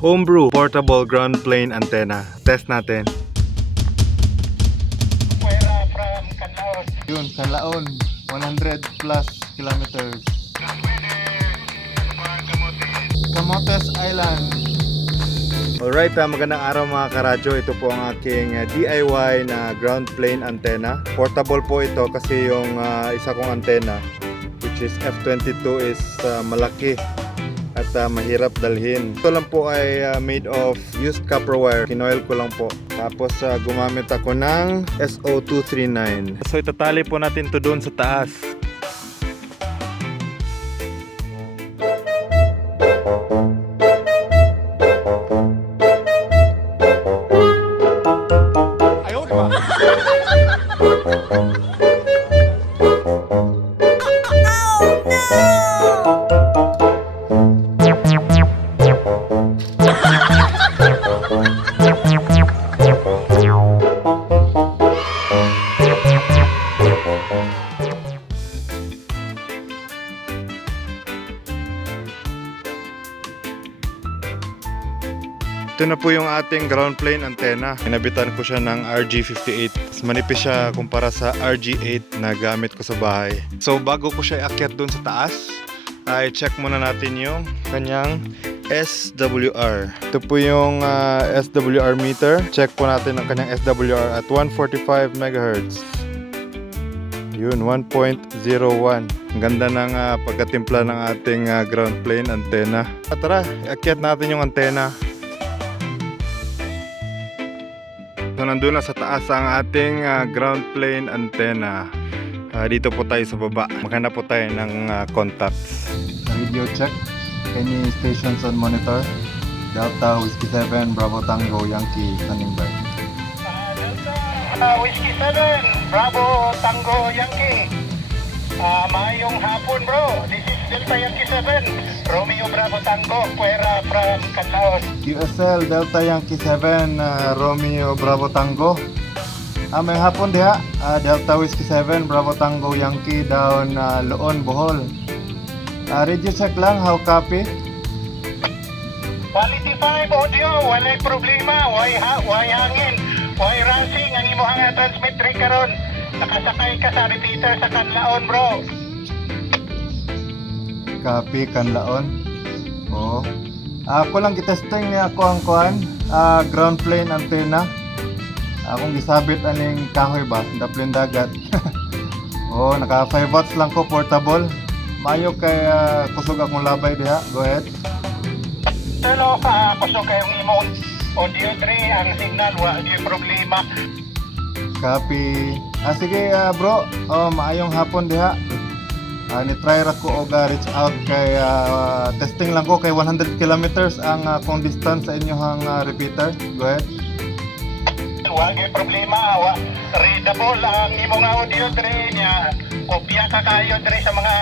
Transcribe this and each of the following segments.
Homebrew portable ground plane antenna. Test natin. From Canlaon. Yun, Canlaon. 100 plus kilometers. Camotes Island. Alright, magandang araw mga karadyo. Ito po ang aking DIY na ground plane antenna. Portable po ito kasi yung isa kong antenna, which is F22, is malaki at mahirap dalhin. Ito lang po ay made of used copper wire. Kinoil ko lang po. Tapos gumamit ako ng SO239. So itatali po natin to doon sa taas. Ito na po yung ating ground plane antenna. Inabitan ko siya ng RG58. Mas manipis siya kumpara sa RG8 na gamit ko sa bahay. So bago ko siya iakyat doon sa taas, ay check muna natin yung kanyang SWR. Ito po yung SWR meter. Check po natin ang kanyang SWR at 145 MHz. Yun, 1.01. Ang ganda ng pagkatimpla ng ating ground plane antenna. Tara, iakyat natin yung antenna. So nandun na sa taas ang ating ground plane antenna. Dito po tayo sa baba. Maghanap po tayo ng contacts. Radio check. Any stations on monitor? Delta Whiskey 7 Bravo Tango Yankee standing by. Delta Whiskey 7 Bravo Tango Yankee. Mayong hapon bro. This is Delta Yankee 7 Romeo Bravo Tango Puera from Canlaon. QSL Delta Yankee 7 Romeo Bravo Tango. May hapon diha. Delta Whiskey 7 Bravo Tango Yankee down Loon, Bohol. Radio check lang, how copy? Quality 5 audio, walay problema, way hangin, way racing, ang imo nga transmit rin karon. Nakasakay ka sa repeater sa Canlaon bro. Copy, Canlaon. Oo. Ako lang gitesting niya ako ang kuan, ground plane antenna. Akong gisabit aning kahoy ba, daplin dagat. Oo, naka 5 watts lang ko, portable. Mayo kay kusog akong labay diha. Go ahead. Hello, kusog kayong imong audio 3, ang signal, wala problema. Copy. Sige bro, maayong hapon diha. Ni-try ra ko og reach out kay testing lang ko kay 100 kilometers ang kung distance sa inyong repeater. Go ahead. Wala problema, readable ang imong audio 3 niya. Kopya ka kayo 3 sa mga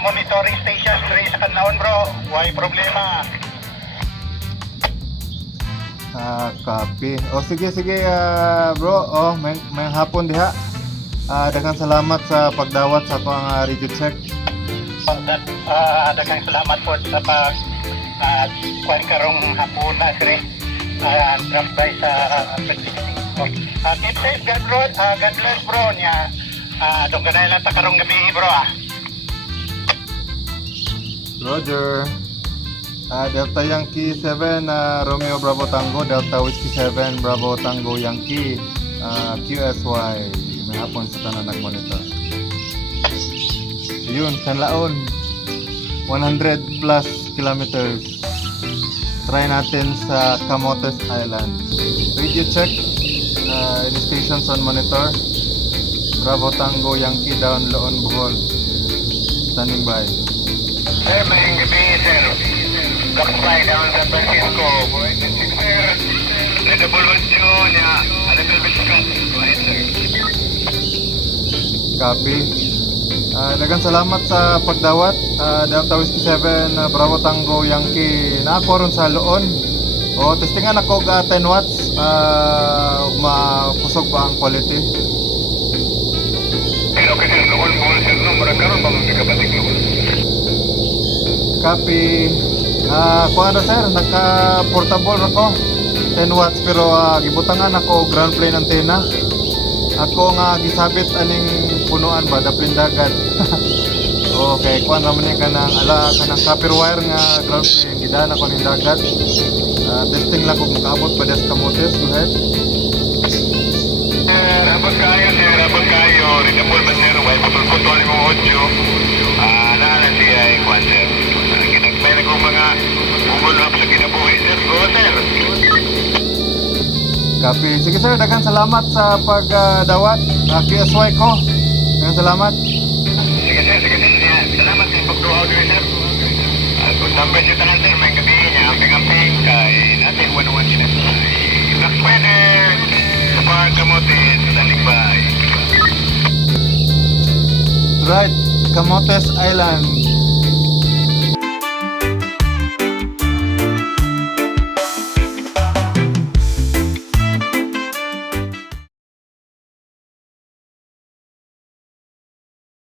monitoring stations 3 sa Canlaon bro. Wala problema. Copy. Sige bro. May hapon diha. Daghang salamat sa pagdawat sa akong radio check. Daghang salamat po sa pag kuan karong hapon na sir. Drop by sa keep safe, God bless bro niya. Dong ganay lang ta karong gabi bro. Roger. Delta Yankee 7 Romeo Bravo Tango, Delta Whiskey 7 Bravo Tango Yankee, QSY. May hapon sa tanan nag-monitor. Yun, Canlaon. 100 plus kilometers. Try natin sa Camotes Island. Radio check. Any stations on monitor. Bravo Tango Yankee down Loon, Bohol. Standing by. Sir, may gabi sir. Black Fly down San Francisco. Sir, double watch yun niya. A little bit strong. Go ahead sir. Copy. Daghang salamat sa pagdawat. Delta Whiskey 7 Bravo Tango Yankee. Naako ron sa Loon. Testingan ako 10 watts. Makusog ba ang quality? Pero kasi Loon, Bohol sir, no? Murag karon ba mga kabatik Loon? Copy. Kuha na sir, naka-portable ako. 10 watts pero gibutangan ako og ground plane antenna. Ako nga gisabit aning punuan ba daplin dagat. Okay, kuha naman ni kanang kanang copper wire nga ground plane gidaan ako ning dagat. Testing lang kung makaabot pa des kamotes. Go ahead. Rabot kayo, sir. Rabot kayo. Rinapol ba, sir? Way putol-putol yung audio. Naalan siya ay kwan, sir. Ginagmay na kong mga Google Maps sa kinabuhi, sir. Go, sir. Copy. Sige sir, daghang salamat sa pagdawat. QSY ko. Daghang salamat. Sige, sir. Sige, sir. Salamat sa pagduhaw dito, sir. Kung number siya tanan, sir, may gabi niya. Amping-amping kay natin 101 sila. Rock Weather. Kapag kamote sa Dalikbay. Right, Camotes Island.